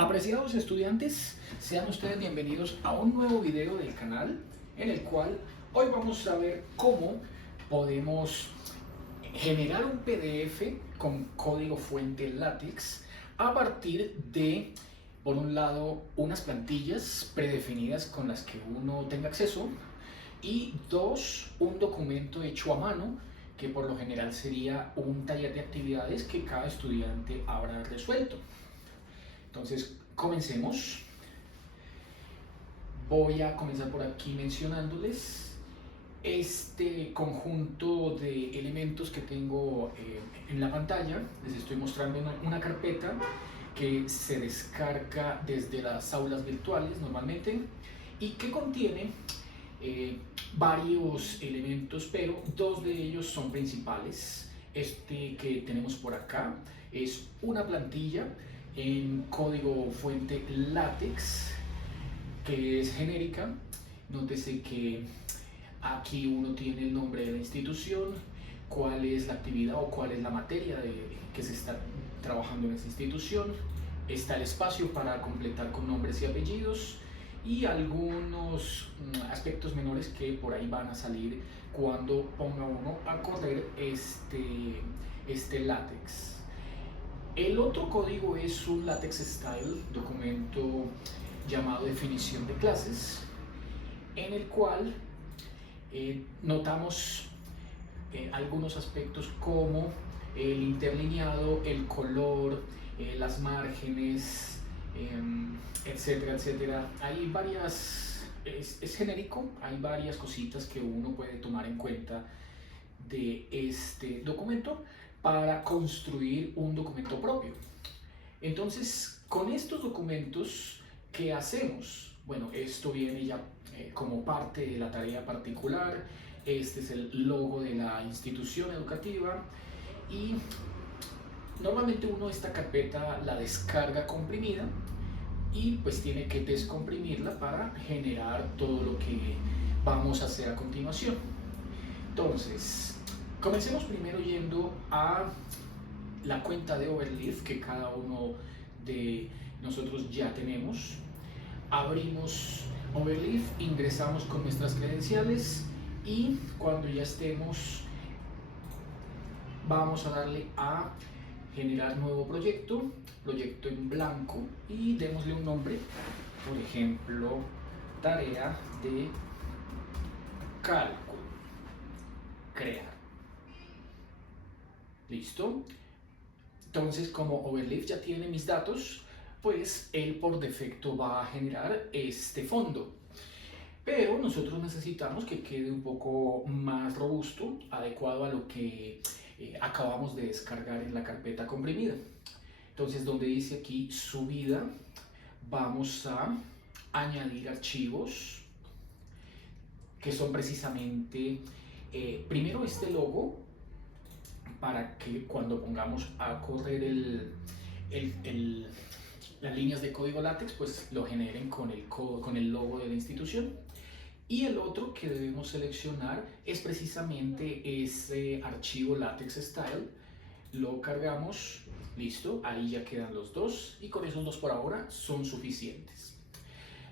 Apreciados estudiantes, sean ustedes bienvenidos a un nuevo video del canal en el cual hoy vamos a ver cómo podemos generar un PDF con código fuente LaTeX a partir de, por un lado, unas plantillas predefinidas con las que uno tenga acceso y dos, un documento hecho a mano que por lo general sería un taller de actividades que cada estudiante habrá resuelto. Entonces, comencemos. Voy a comenzar por aquí mencionándoles este conjunto de elementos que tengo en la pantalla. Les estoy mostrando una carpeta que se descarga desde las aulas virtuales normalmente y que contiene varios elementos, pero dos de ellos son principales. Este que tenemos por acá es una plantilla en código fuente LaTeX que es genérica. Nótese que aquí uno tiene el nombre de la institución, cuál es la actividad o cuál es la materia que se está trabajando en esa institución. Está el espacio para completar con nombres y apellidos y algunos aspectos menores que por ahí van a salir cuando ponga uno a correr este LaTeX. El otro código es un LaTeX Style, documento llamado definición de clases, en el cual notamos algunos aspectos como el interlineado, el color, las márgenes, etcétera, etcétera. Hay varias, es genérico, hay varias cositas que uno puede tomar en cuenta de este documento para construir un documento propio. Entonces, con estos documentos, ¿qué hacemos? Bueno, esto viene ya como parte de la tarea particular. Este es el logo de la institución educativa y normalmente uno esta carpeta la descarga comprimida y pues tiene que descomprimirla para generar todo lo que vamos a hacer a continuación. Entonces, comencemos primero yendo a la cuenta de Overleaf que cada uno de nosotros ya tenemos. Abrimos Overleaf, ingresamos con nuestras credenciales y cuando ya estemos vamos a darle a generar nuevo proyecto, proyecto en blanco y démosle un nombre, por ejemplo, tarea de cálculo, crear. ¿Listo? Entonces, como Overleaf ya tiene mis datos, pues él por defecto va a generar este fondo. Pero nosotros necesitamos que quede un poco más robusto, adecuado a lo que acabamos de descargar en la carpeta comprimida. Entonces, donde dice aquí subida, vamos a añadir archivos que son precisamente, primero este logo, para que cuando pongamos a correr las líneas de código LaTeX, pues lo generen con el logo de la institución. Y el otro que debemos seleccionar es precisamente ese archivo LaTeX Style. Lo cargamos, listo, ahí ya quedan los dos y con esos dos por ahora son suficientes.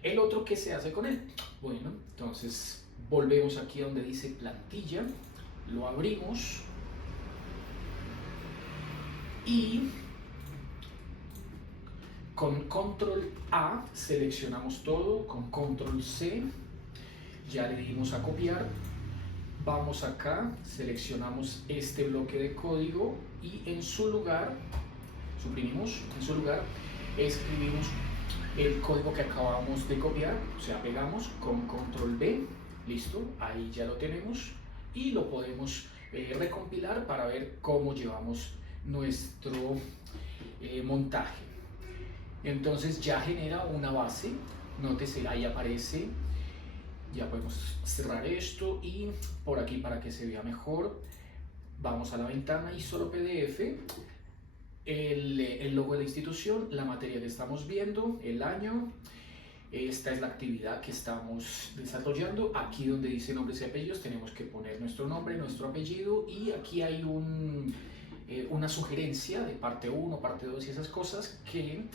El otro, ¿qué se hace con él? Bueno, entonces volvemos aquí donde dice plantilla, lo abrimos y con control A seleccionamos todo, con control C ya le dimos a copiar, vamos acá, seleccionamos este bloque de código y en su lugar, suprimimos, en su lugar escribimos el código que acabamos de copiar, o sea, pegamos con control B, listo, ahí ya lo tenemos y lo podemos recompilar para ver cómo llevamos nuestro montaje. Entonces ya genera una base, nótese, ahí aparece. Ya podemos cerrar esto y por aquí para que se vea mejor vamos a la ventana y solo PDF, el logo de la institución, la materia que estamos viendo, el año, esta es la actividad que estamos desarrollando. Aquí donde dice nombres y apellidos tenemos que poner nuestro nombre, nuestro apellido y aquí hay una sugerencia de parte 1, parte 2 y esas cosas que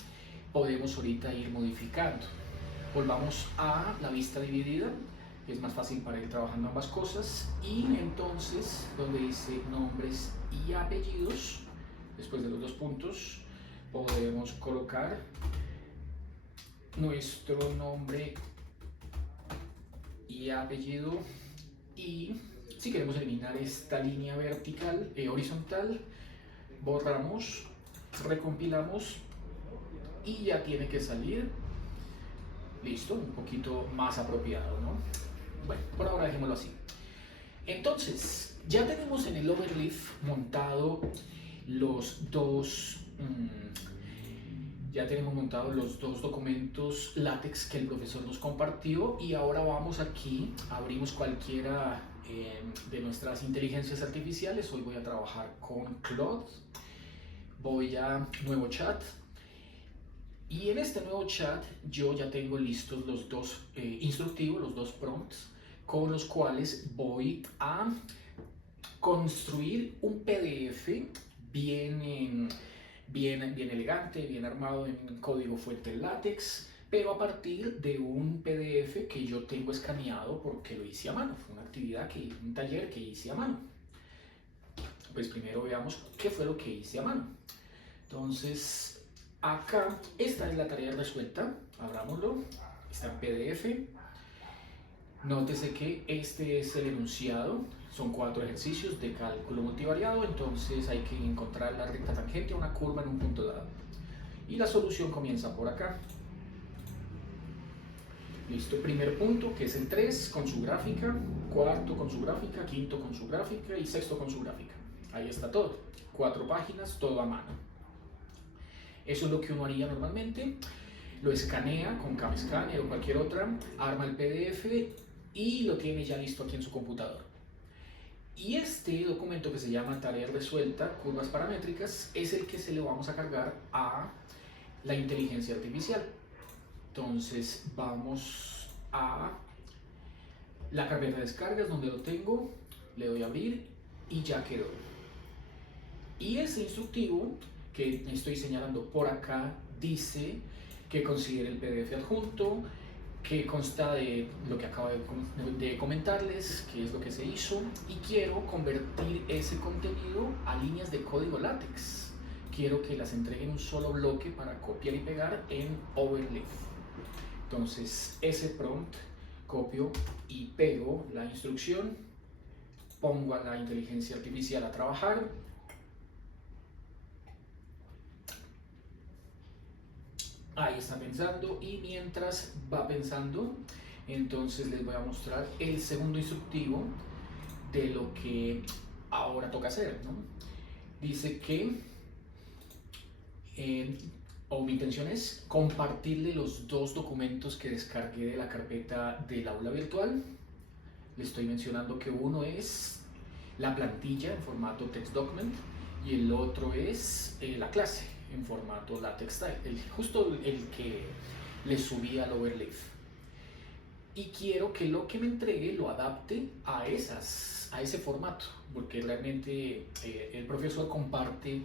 podemos ahorita ir modificando. Volvamos a la vista dividida, es más fácil para ir trabajando ambas cosas, y entonces donde dice nombres y apellidos, después de los 2 puntos, podemos colocar nuestro nombre y apellido, y si queremos eliminar esta línea vertical, horizontal, borramos, recompilamos y ya tiene que salir listo, un poquito más apropiado, ¿no? Bueno, por ahora dejémoslo así. Entonces, ya tenemos en el overleaf montado los dos ya tenemos montados los 2 documentos látex que el profesor nos compartió, y ahora vamos aquí, abrimos cualquiera de nuestras inteligencias artificiales. Hoy voy a trabajar con Claude, voy a nuevo chat, y en este nuevo chat yo ya tengo listos los 2 instructivos, los 2 prompts, con los cuales voy a construir un PDF bien elegante, bien armado en código fuente LaTeX, pero a partir de un PDF que yo tengo escaneado porque lo hice a mano. Fue una actividad, un taller que hice a mano. Pues primero veamos qué fue lo que hice a mano. Entonces, acá, esta es la tarea resuelta. Abrámoslo. Está en PDF. Nótese que este es el enunciado. Son 4 ejercicios de cálculo multivariado, entonces hay que encontrar la recta tangente a una curva en un punto dado. Y la solución comienza por acá. Listo, primer punto, que es el 3 con su gráfica, cuarto con su gráfica, quinto con su gráfica y sexto con su gráfica. Ahí está todo. 4 páginas, todo a mano. Eso es lo que uno haría normalmente. Lo escanea con CamScanner o cualquier otra, arma el PDF y lo tiene ya listo aquí en su computador. Y este documento que se llama tarea resuelta, curvas paramétricas, es el que se le vamos a cargar a la inteligencia artificial. Entonces vamos a la carpeta de descargas donde lo tengo, le doy a abrir y ya quedó. Y ese instructivo que estoy señalando por acá dice que considere el PDF adjunto, que consta de lo que acabo de comentarles, que es lo que se hizo, y quiero convertir ese contenido a líneas de código LaTeX. Quiero que las entregue en un solo bloque para copiar y pegar en overleaf. Entonces, ese prompt, copio y pego la instrucción, pongo a la inteligencia artificial a trabajar. Ahí está pensando, y mientras va pensando, entonces les voy a mostrar el segundo instructivo de lo que ahora toca hacer, ¿no? Dice que mi intención es compartirle los 2 documentos que descargué de la carpeta del aula virtual. Le estoy mencionando que uno es la plantilla en formato text document y el otro es la clase en formato LaTeX style, justo el que le subí al overleaf. Y quiero que lo que me entregue lo adapte a ese formato, porque realmente el profesor comparte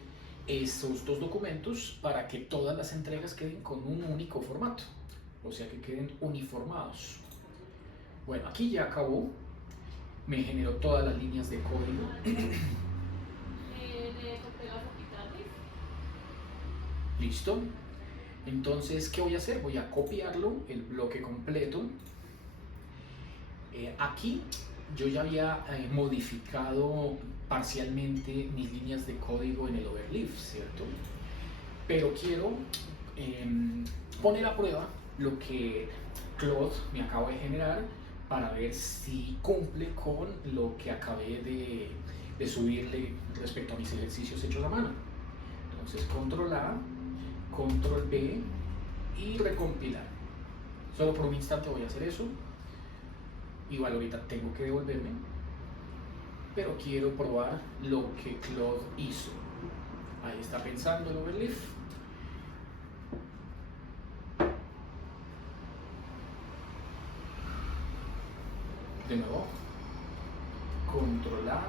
esos 2 documentos para que todas las entregas queden con un único formato, o sea que queden uniformados. Bueno, aquí ya acabó, me generó todas las líneas de código. Listo. Entonces, ¿qué voy a hacer? Voy a copiarlo, el bloque completo. Aquí yo ya había modificado parcialmente mis líneas de código en el overleaf, ¿cierto? Pero quiero poner a prueba lo que Claude me acaba de generar para ver si cumple con lo que acabé de subirle respecto a mis ejercicios hechos a mano. Entonces, control A, control B y recompilar. Solo por un instante voy a hacer eso. Igual ahorita tengo que devolverme, pero quiero probar lo que Claude hizo. Ahí está pensando el overleaf. De nuevo, control A,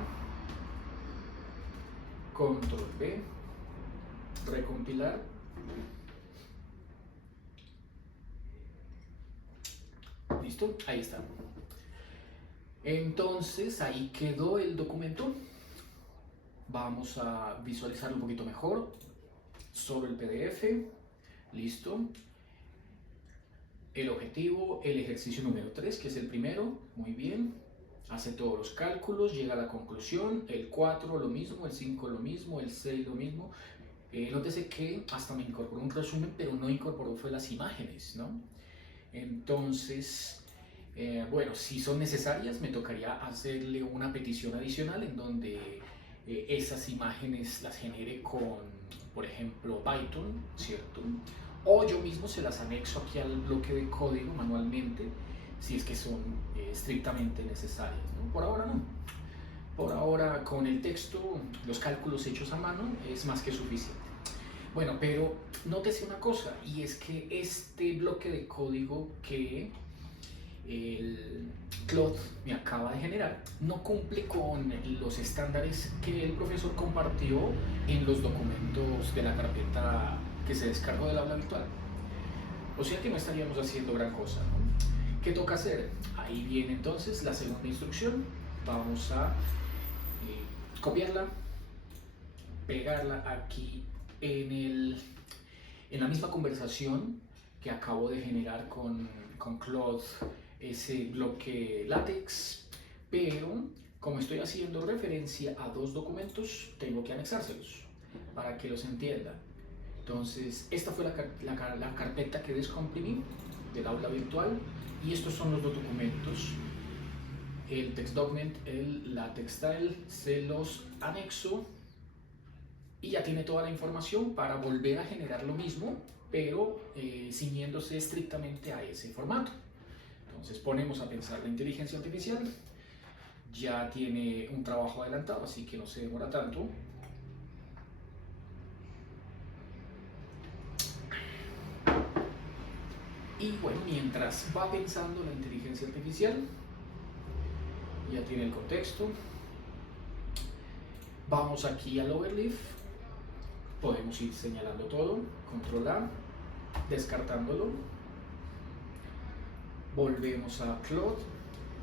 control B, recompilar. ¿Listo? Ahí está. Entonces ahí quedó el documento. Vamos a visualizarlo un poquito mejor sobre el PDF. Listo. El objetivo, el ejercicio número 3, que es el primero. Muy bien. Hace todos los cálculos, llega a la conclusión. El 4 lo mismo, el 5 lo mismo, el 6 lo mismo. Nótese que hasta me incorporó un resumen, pero no incorporó fue las imágenes, ¿no? Entonces, bueno, si son necesarias, me tocaría hacerle una petición adicional en donde esas imágenes las genere con, por ejemplo, Python, ¿cierto? O yo mismo se las anexo aquí al bloque de código manualmente, si es que son estrictamente necesarias, ¿no? Por ahora no. Por ahora, con el texto, los cálculos hechos a mano es más que suficiente. Bueno, pero nótese una cosa, y es que este bloque de código que el Claude me acaba de generar no cumple con los estándares que el profesor compartió en los documentos de la carpeta que se descargó del aula virtual. O sea que no estaríamos haciendo gran cosa, ¿no? ¿Qué toca hacer? Ahí viene entonces la segunda instrucción. Vamos a copiarla, pegarla aquí en la misma conversación que acabo de generar con Claude, ese bloque LaTeX, pero como estoy haciendo referencia a dos documentos, tengo que anexárselos para que los entiendan. Entonces, esta fue la carpeta que descomprimí del aula virtual y estos son los dos documentos. El text document, el LaTeX style, se los anexo y ya tiene toda la información para volver a generar lo mismo, pero ciñéndose estrictamente a ese formato. Entonces ponemos a pensar la inteligencia artificial, ya tiene un trabajo adelantado, así que no se demora tanto. Y bueno, mientras va pensando la inteligencia artificial, ya tiene el contexto. Vamos aquí al overleaf, podemos ir señalando todo, control A, descartándolo. Volvemos a Claude,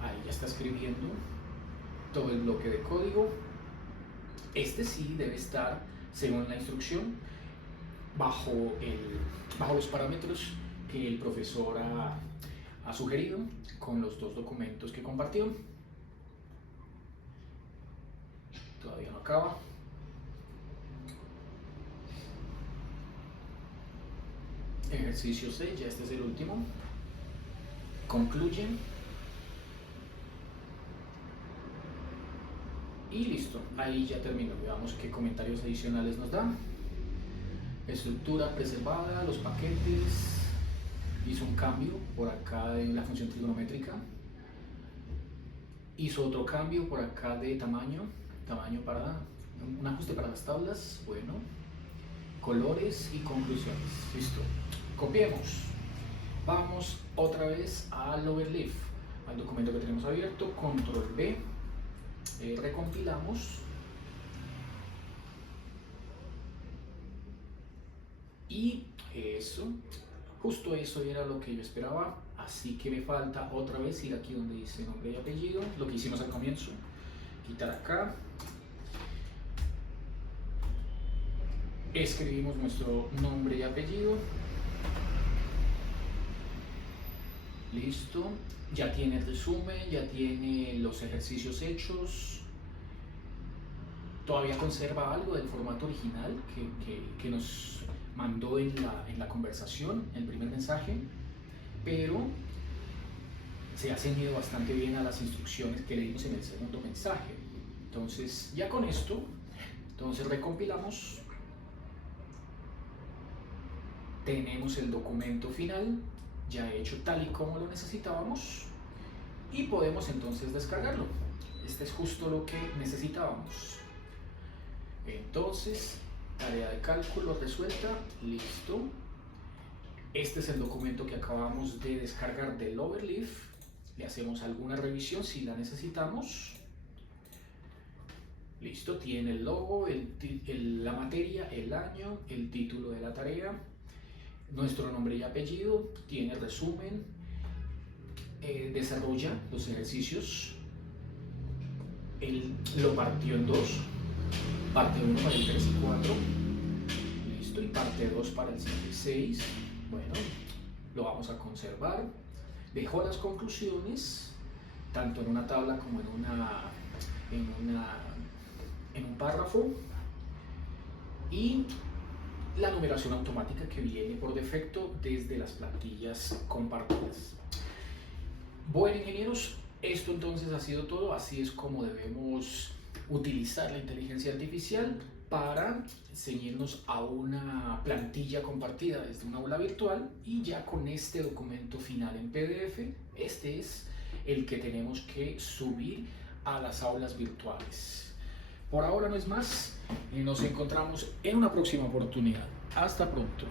ahí ya está escribiendo todo el bloque de código. Este sí debe estar, según la instrucción, bajo los parámetros que el profesor ha sugerido con los dos documentos que compartió. Todavía no acaba. Ejercicio 6, ya este es el último. Concluye. Y listo, ahí ya terminó. Veamos qué comentarios adicionales nos da. Estructura preservada, los paquetes. Hizo un cambio por acá en la función trigonométrica. Hizo otro cambio por acá de tamaño para un ajuste para las tablas. Bueno, colores y conclusiones. Listo. Copiemos. Vamos otra vez al overleaf, al documento que tenemos abierto. Control B. Recompilamos. Y eso, justo eso era lo que yo esperaba. Así que me falta otra vez ir aquí donde dice nombre y apellido, lo que hicimos al comienzo. Quitar acá. Escribimos nuestro nombre y apellido. Listo. Ya tiene el resumen, ya tiene los ejercicios hechos. Todavía conserva algo del formato original que nos mandó en la conversación, el primer mensaje, pero se ha ceñido bastante bien a las instrucciones que le dimos en el segundo mensaje. Entonces, ya con esto, entonces recompilamos. Tenemos el documento final ya hecho tal y como lo necesitábamos y podemos entonces descargarlo. Este es justo lo que necesitábamos. Entonces, tarea de cálculo resuelta, listo. Este es el documento que acabamos de descargar del overleaf. Le hacemos alguna revisión si la necesitamos. Listo, tiene el logo, la materia, el año, el título de la tarea, nuestro nombre y apellido, tiene resumen, desarrolla los ejercicios. Él lo partió en dos, parte 1 para el 3 y 4, listo, y parte 2 para el 5 y 6. Bueno, lo vamos a conservar. Dejó las conclusiones, tanto en una tabla como en un párrafo, y la numeración automática que viene por defecto desde las plantillas compartidas. Bueno, ingenieros, esto entonces ha sido todo. Así es como debemos utilizar la inteligencia artificial para ceñirnos a una plantilla compartida desde un aula virtual, y ya con este documento final en PDF, este es el que tenemos que subir a las aulas virtuales. Por ahora no es más, y nos encontramos en una próxima oportunidad. Hasta pronto.